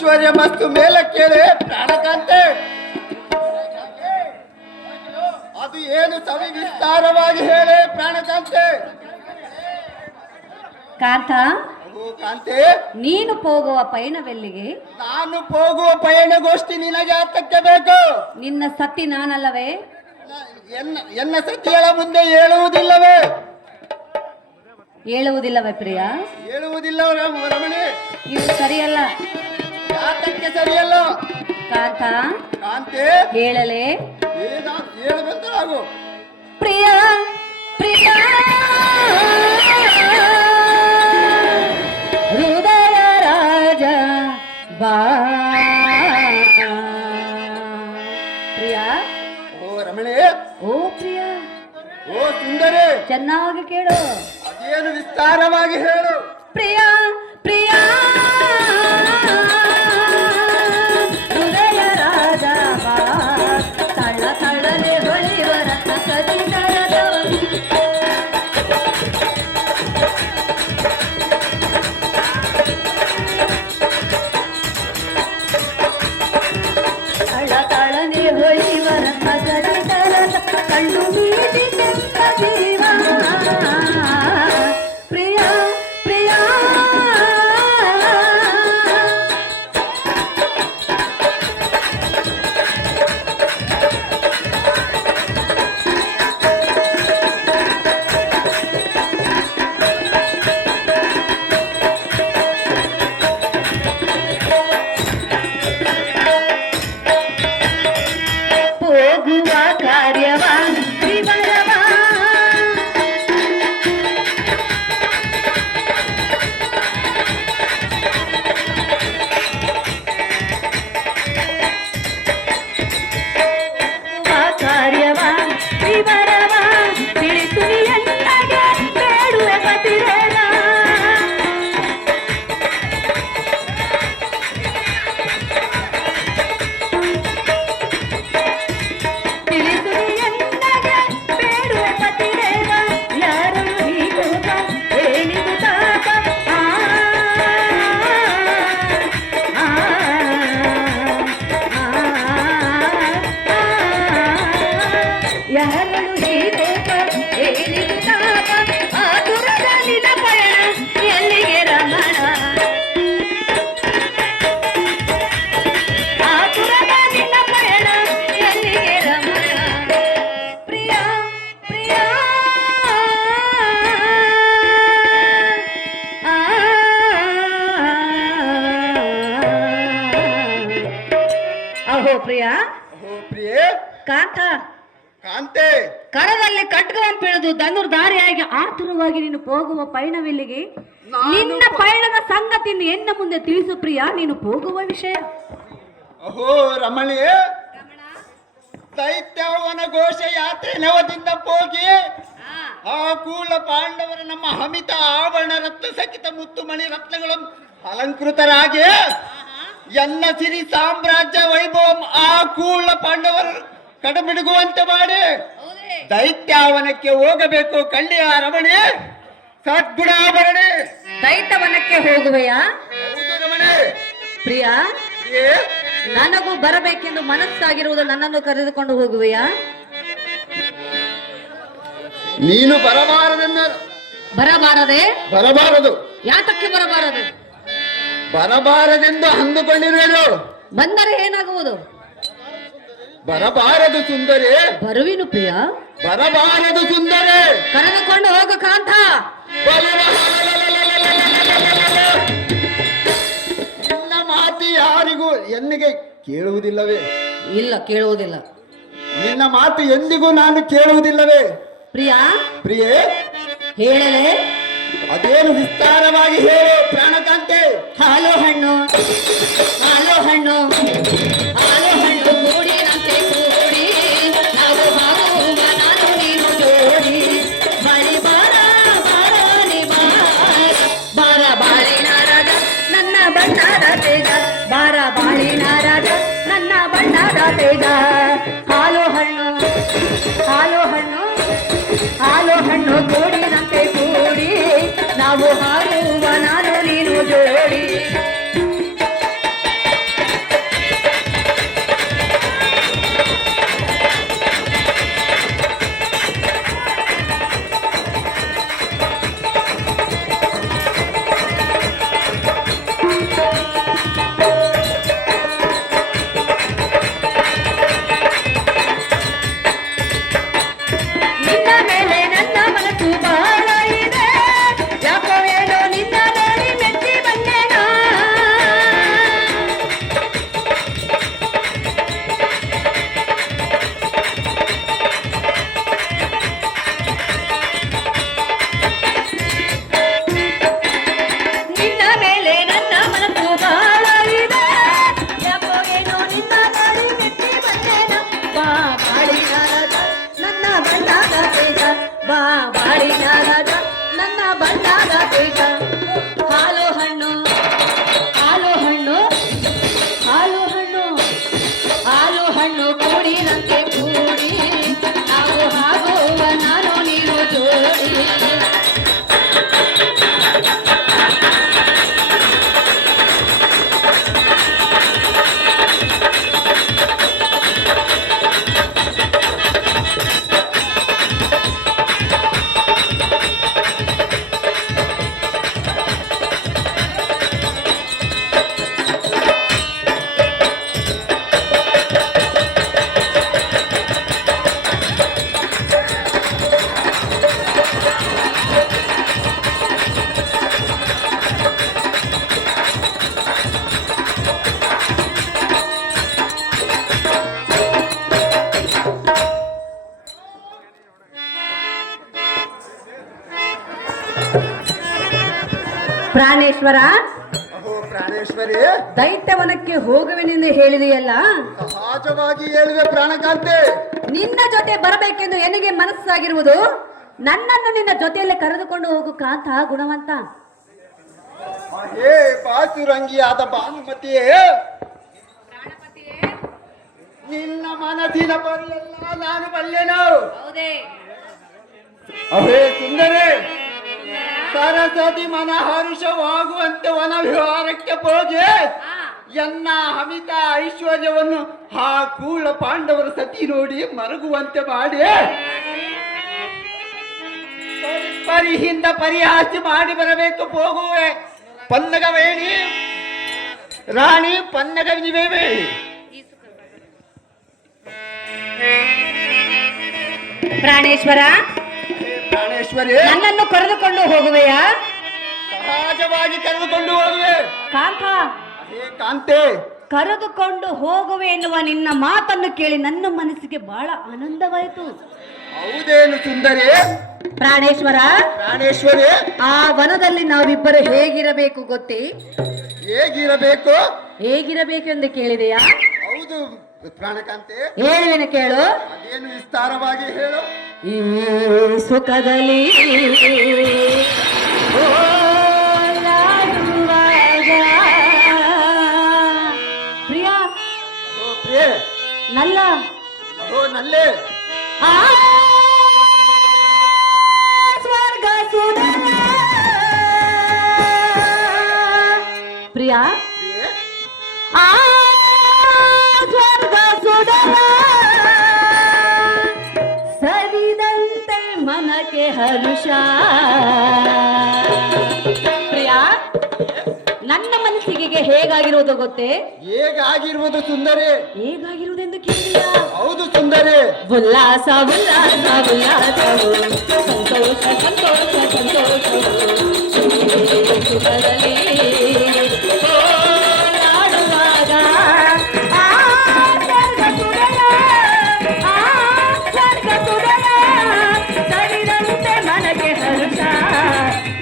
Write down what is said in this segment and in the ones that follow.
ಐಶ್ವರ್ಯ ಮಸ್ತು ಮೇಲೆ ಕೇಳಿ ಪ್ರಾಣಕಾಂತೆ. ಅದು ಏನು ಸವಿ ವಿಸ್ತಾರವಾಗಿ ಹೇಳಿ ಪ್ರಾಣಕಾಂತೆ. ಕಾಂತ, ಕಾಂತೆ, ನೀನು ಹೋಗುವ ಪಯಣವೆಲ್ಲಿಗೆ? ನಾನು ಹೋಗುವ ಪಯಣಗೋಷ್ಠಿ ನಿನಗೆ ಆತಕ್ಕೆ ಬೇಕು. ನಿನ್ನ ಸತಿ ನಾನಲ್ಲವೇ? ಎನ್ನ ಸತಿಗಳ ಮುಂದೆ ಹೇಳುವುದಿಲ್ಲವೇ? ಹೇಳುವುದಿಲ್ಲವೇ ಪ್ರಿಯ? ಹೇಳುವುದಿಲ್ಲ ರಮಣಿ. ಇದು ಸರಿಯಲ್ಲ. ಯಾತಕ್ಕೆ ಸರಿಯಲ್ಲ? ಕಾಂತ, ಕಾಂತೆ, ಹೇಳಲೇ? ಹೇಳಬಂತರಾಗು. ಪ್ರಿಯ ಪ್ರಿಯ ಹೃದಯ ರಾಜ ಬಾ. ಪ್ರಿಯ. ಓ ರಮಣಿ. ಓ ಪ್ರಿಯ. ಓ ಸುಂದರಿ. ಚೆನ್ನಾಗಿ ಕೇಳು. ಅದೇನು ವಿಸ್ತಾರವಾಗಿ ಹೇಳು. ಪ್ರಿಯ ಪ್ರಿಯ ಹೃದಯ ರಾಜ ಬಾ. ತಳ್ಳ ತಳ್ಳಲೆ ಹೊಳೆಯುವ ರತ್ನ ಸತಿದಳದ ತಳ್ಳ ತಳ್ಳನೆ ಹೊಳೆಯುವ ರತ್ನ ಸತಿದಳದ ಕಣ್ಣು ಮೀಟಿ ಕೆಂಪ ಜೀವ. ಪ್ರಿಯ ಪ್ರಿಯ ಹೋಗುವ ಕಾರ್ಯವ ವಿವರವ ಕಾರ್ಯವ ವಿವರವ ತಿಳಿಸು ನಿನ್ನಗೆ ಬೇಡುವೆ ಪತಿರೇನ. ತಿಳಿಸು ನಿನ್ನಗೆ ಬೇಡುವೆ ಪತಿರೇನ. ಯಾರು ಹೀಗೂ ಹೇಳಿದು ತಾತ. ಯಾರು ಹೀಗೂ ಹೇಳಿದು ತಾತ. ಆತುರದ ನಿನ್ನ ಪಯಣ ಎಲ್ಲಿಗೆ ರಮಣ? ಆತುರದ ನಿನ್ನ ಪಯಣ ಎಲ್ಲಿಗೆ ರಮಣ? ಪ್ರಿಯ ಪ್ರಿಯ ಅಹೋ ಪ್ರಿಯ. ಓ ಪ್ರಿಯೆ. ಕಾಂತ, ಕಾಂತೆ, ಕರದಲ್ಲಿ ಖಡ್ಗವಂಪಿಳಿದು ಧನುರ್ಧಾರಿಯಾಗಿ ಆತುರವಾಗಿ ನೀನು ಹೋಗುವ ಪಯಣವೆಲ್ಲಿಗೆ? ನಿನ್ನ ಪಯಣದ ಸಂಗತಿಯನ್ನು ಎನ್ನ ಮುಂದೆ ತಿಳಿಸು ಪ್ರಿಯ. ನೀನು ಹೋಗುವ ವಿಷಯ. ಅಹೋ ರಮಣಿ, ದೈತ್ಯವನ ಘೋಷ ಯಾತ್ರೆ ನವದಿಂದ ಹೋಗಿ ಆ ಕೂಲ ಪಾಂಡವರ ನಮ್ಮ ಹಮಿತ ಆಭರಣ ರತ್ನ ಸಹಿತ ಮುತ್ತು ಮಣಿ ರತ್ನಗಳನ್ನು ಅಲಂಕೃತರಾಗಿ ಎನ್ನ ಸಿರಿ ಸಾಮ್ರಾಜ್ಯ ವೈಭವ ಆ ಕೂಲ ಪಾಂಡವರ ಕಡಮಿಡುಗುವಂತೆ ಮಾಡಿ ದೈತ್ಯಾವನಕ್ಕೆ ಹೋಗಬೇಕು. ಕಳ್ಳಿಯ ರಮಣಿ, ಸದ್ಗುಣಾಭರಣಿ. ದೈತ್ಯವನಕ್ಕೆ ಹೋಗುವೆಯಾ? ಹೌದು ರಮಣಿ. ಪ್ರಿಯ, ಪ್ರಿಯೆ, ನನಗೂ ಬರಬೇಕೆಂದು ಮನಸ್ಸಾಗಿರುವುದು ನನ್ನನ್ನು ಕರೆದುಕೊಂಡು ಹೋಗುವೆಯಾ? ನೀನು ಬರಬಾರದೆನ್ನ. ಬರಬಾರದೆ? ಬರಬಾರದು. ಯಾತಕ್ಕೆ ಬರಬಾರದು? ಬರಬಾರದೆಂದು ಅಂದುಕೊಂಡಿರುವೆನು. ಬಂದರೆ ಏನಾಗುವುದು? ಬರಬಾರದು ಸುಂದರಿ. ಬರುವಿನು ಪ್ರಿಯ. ಬರಬಾರದು ಸುಂದರಿ. ಕರೆದುಕೊಂಡು ಹೋಗು ಕಾಂತ. ನಿನ್ನ ಮಾತಿ ಯಾರಿಗೂ ಎನ್ನಿಗೆ ಕೇಳುವುದಿಲ್ಲವೇ? ಇಲ್ಲ, ಕೇಳುವುದಿಲ್ಲ. ನಿನ್ನ ಮಾತು ಎಂದಿಗೂ ನಾನು ಕೇಳುವುದಿಲ್ಲವೇ? ಪ್ರಿಯ. ಪ್ರಿಯೆ, ಹೇಳಲೇ? ಅದೇನು ವಿಸ್ತಾರವಾಗಿ ಹೇಳು ಪ್ರಾಣಕಾಂತೆ. ಹಾಲು ಹಣ್ಣು, ಹಾಲು ಹಣ್ಣು, ಹಾಲು ಹಣ್ಣು ಕೂಡಿನಂತೆ ಕೂಡಿ ನಾವು ಹಾರುವ ನಾನು ನೀನು ಜೋಡಿ. ಬಳಿ ಬಾರ ಬಾರಾನಿ ಬಾರ ಬಾಳಿನ ರಾಜ ನನ್ನ ಬಣ್ಣದ ತೇಜ. ಬಾರ ಬಾಳಿನ ರಾಜ ನನ್ನ ಬಣ್ಣದ ತೇಜ. ಹಾಲು ಹಣ್ಣು, ಹಾಲು ಹಣ್ಣು, ಹಾಲು ಹಣ್ಣು ಕೂಡಿನಂತೆ ಕೂಡಿ ನಾವು ಹಾರುವ ನಾನು ನೀನು ಜೋಡಿ. ಪ್ರಾಣೇಶ್ವರ, ಅಹೋ ಪ್ರಾಣೇಶ್ವರಿ, ದೈತ್ಯವನಕ್ಕೆ ಹೋಗುವೆನೆಂದು ಹೇಳಿದೆಯಲ್ಲ, ಸಹಜವಾಗಿ ಹೇಳುವೆ ಪ್ರಾಣಕಾಂತೆ. ನಿನ್ನ ಜೊತೆ ಬರಬೇಕೆಂದು ನನಗೆ ಮನಸ್ಸಾಗಿರುವುದು. ನನ್ನನ್ನು ನಿನ್ನ ಜೊತೆಯಲ್ಲೇ ಕರೆದುಕೊಂಡು ಹೋಗು ಕಾಂತ ಗುಣವಂತ. ಹೇ ಬಾಸುರಂಗಿಯಾದ ಭಾನುಮತಿಯೇ, ನಿನ್ನ ಮನಸ್ಸಿನ ಪರಿಯೆಲ್ಲ ನಾನು ಬಲ್ಲೆನು. ಅಹೇ ಸುಂದರಿ, ಸರಸ್ವತಿ ಮನಹರುಷವಾಗುವಂತೆ ವನ ವಿಹಾರಕ್ಕೆ ಹೋಗಿ ಎನ್ನ ಅಮಿತ ಐಶ್ವರ್ಯವನ್ನು ಆ ಕೂಳ ಪಾಂಡವರ ಸತಿ ನೋಡಿ ಮರಗುವಂತೆ ಮಾಡಿ ಪರಿಹಿಂದ ಪರಿಹಾಸ್ಯ ಮಾಡಿ ಬರಬೇಕು. ಹೋಗುವೆ ಪನ್ನಗವೇಣಿ ರಾಣಿ ಪನ್ನಗವಿನಿವೆ. ಪ್ರಾಣೇಶ್ವರ, ಪ್ರಾಣೇಶ್ವರಿ, ನನ್ನನ್ನು ಕರೆದುಕೊಂಡು ಹೋಗುವೆಯಾ? ಸಹಜವಾಗಿ ಕರೆದುಕೊಂಡು ಹೋಗುವೆ. ಕಾಂತ, ಹೇ ಕಾಂತೆ, ಕರೆದುಕೊಂಡು ಹೋಗುವೆ ಎನ್ನುವ ನಿನ್ನ ಮಾತನ್ನು ಕೇಳಿ ನನ್ನ ಮನಸ್ಸಿಗೆ ಬಹಳ ಆನಂದವಾಯಿತು. ಹೌದೇನು ಸುಂದರಿ? ಪ್ರಾಣೇಶ್ವರ, ಪ್ರಾಣೇಶ್ವರಿ, ಆ ವನದಲ್ಲಿ ನಾವಿಬ್ಬರು ಹೇಗಿರಬೇಕು ಗೊತ್ತೇ? ಹೇಗಿರಬೇಕು? ಹೇಗಿರಬೇಕೆಂದು ಕೇಳಿದೆಯಾ? ಹೌದು ಪ್ರಾಣಕಾಂತೆ, ಹೇಳುವೆನು ಕೇಳು. ಅದೇನು ವಿಸ್ತಾರವಾಗಿ ಹೇಳು. ಈ ಸುಖದಲ್ಲಿ ಓಲಾಡುವಾಗ ಪ್ರಿಯ ಓ ಪ್ರಿಯೆ, ನಲ್ಲ ಓ ನಲ್ಲೆ, ಆ ಸ್ವರ್ಗ ಸುಧಾ ಪ್ರಿಯ, ಪ್ರಿಯೆ, ಆ ಸ್ವರ್ಗ ಸುಧಾ ಸವಿದಂತೆ ಮನಕ್ಕೆ ಹರುಷ. ಪ್ರಿಯ, ನನ್ನ ಮನಸ್ಸಿಗೆ ಹೇಗಾಗಿರುವುದು ಗೊತ್ತೇ? ಹೇಗಾಗಿರುವುದು ಸುಂದರಿ? ಹೇಗಾಗಿರುವುದೆಂದು ಕೇಳಿದೆಯಾ? ಹೌದು ಸುಂದರಿ. ಉಲ್ಲಾಸ ಉಲ್ಲಾಸ ಉಲ್ಲಾಸವು, ಸಂತೋಷ ಸಂತೋಷ ಸಂತೋಷವು, ಸುಖದಲ್ಲಿ ಓಲಾಡುವಾಗ ಆ ಸ್ವರ್ಗ ಸುಡಲ, ಆ ಸ್ವರ್ಗ ಸುಡಲ ಸರಿದಂತೆ ಮನಗೆ ಹರುಷ.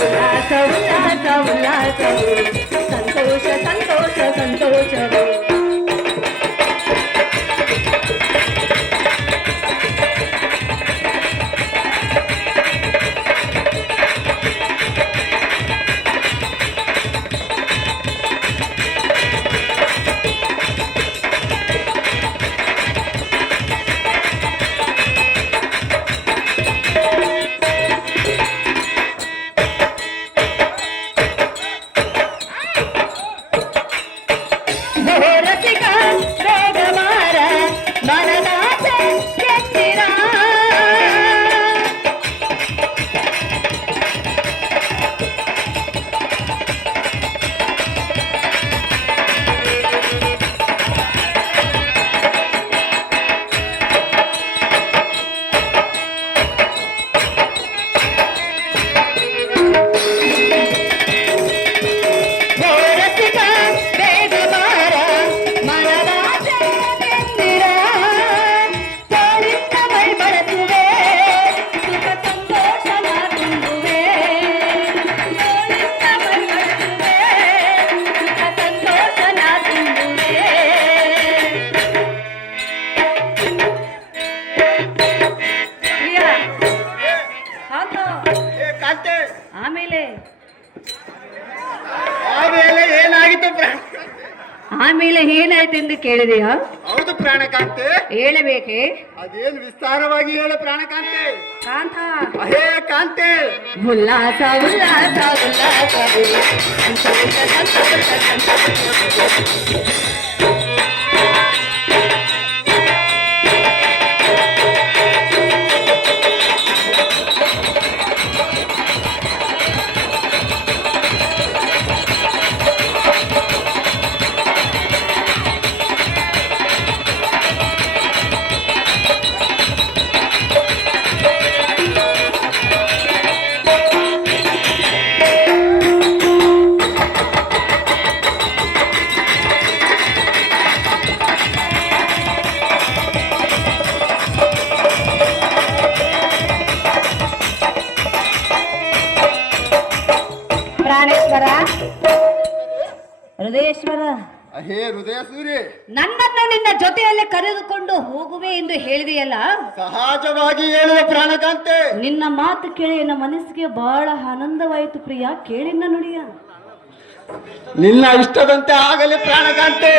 ಉಲ್ಲಾಸ ಉಲ್ಲಾಸ ಉಲ್ಲಾಸವು, ಸಂತೋಷ ಸಂತೋಷ ಸಂತೋಷವು. ರಸಿಕ ಬೇಗ ಮಾರ ಮನದಾಸೆ ಎತ್ತಿರ. ರಸಿಕ ಬೇಗ ಮಾರ ಮನದಾಸೆ ಎತ್ತಿರ. ತೋಳಿಂದ ಮೈ ಬಳಸುವೆ, ಸುಖ ಸಂತೋಷನ ತುಂಬುವೆ. ತೋಳಿಂದ ಮೈ ಬಳಸುವೆ, ಸುಖ ಸಂತೋಷನ ತುಂಬುವೆ. ಪ್ರಿಯ, ಹೌದು. ಹೇ ಕಾಂತೆ, ಆಮೇಲೆ ಆಮೇಲೆ ಏನಾಗಿತ್ತು ಪ್ರಾಣ? ಆಮೇಲೆ ಏನಾಯ್ತೆಂದು ಕೇಳಿದೆಯಾ? ಹೌದು ಪ್ರಾಣಕಾಂತೆ, ಹೇಳಬೇಕೆ? ಅದೇನು ವಿಸ್ತಾರವಾಗಿ ಹೇಳು ಪ್ರಾಣಕಾಂತೆ. ಕಾಂತ, ಅಹೇ ಕಾಂತೆ, ಉಲ್ಲಾಸ ಉಲ್ಲಾಸ ಉಲ್ಲಾಸವು, ಸಂತೋಷ ಸಂತೋಷ ಸಂತೋಷವು. ಹೃದಯೇಶ್ವರ ಹೃದಯೇಶ್ವರ ಹೇ ಹೃದಯ ಸೂರಿ, ನನ್ನನ್ನು ನಿನ್ನ ಜೊತೆಯಲ್ಲಿ ಕರೆದುಕೊಂಡು ಹೋಗುವೆ ಎಂದು ಹೇಳಿದೆಯಲ್ಲ. ಸಹಜವಾಗಿ ಹೇಳುವ ಪ್ರಾಣಕಾಂತೆ. ನಿನ್ನ ಮಾತು ಕೇಳಿ ನನ್ನ ಮನಸ್ಸಿಗೆ ಬಹಳ ಆನಂದವಾಯಿತು ಪ್ರಿಯ. ಕೇಳಿನ ನುಡಿಯ ನಿನ್ನ ಇಷ್ಟದಂತೆ ಆಗಲಿ ಪ್ರಾಣಕಾಂತೆ.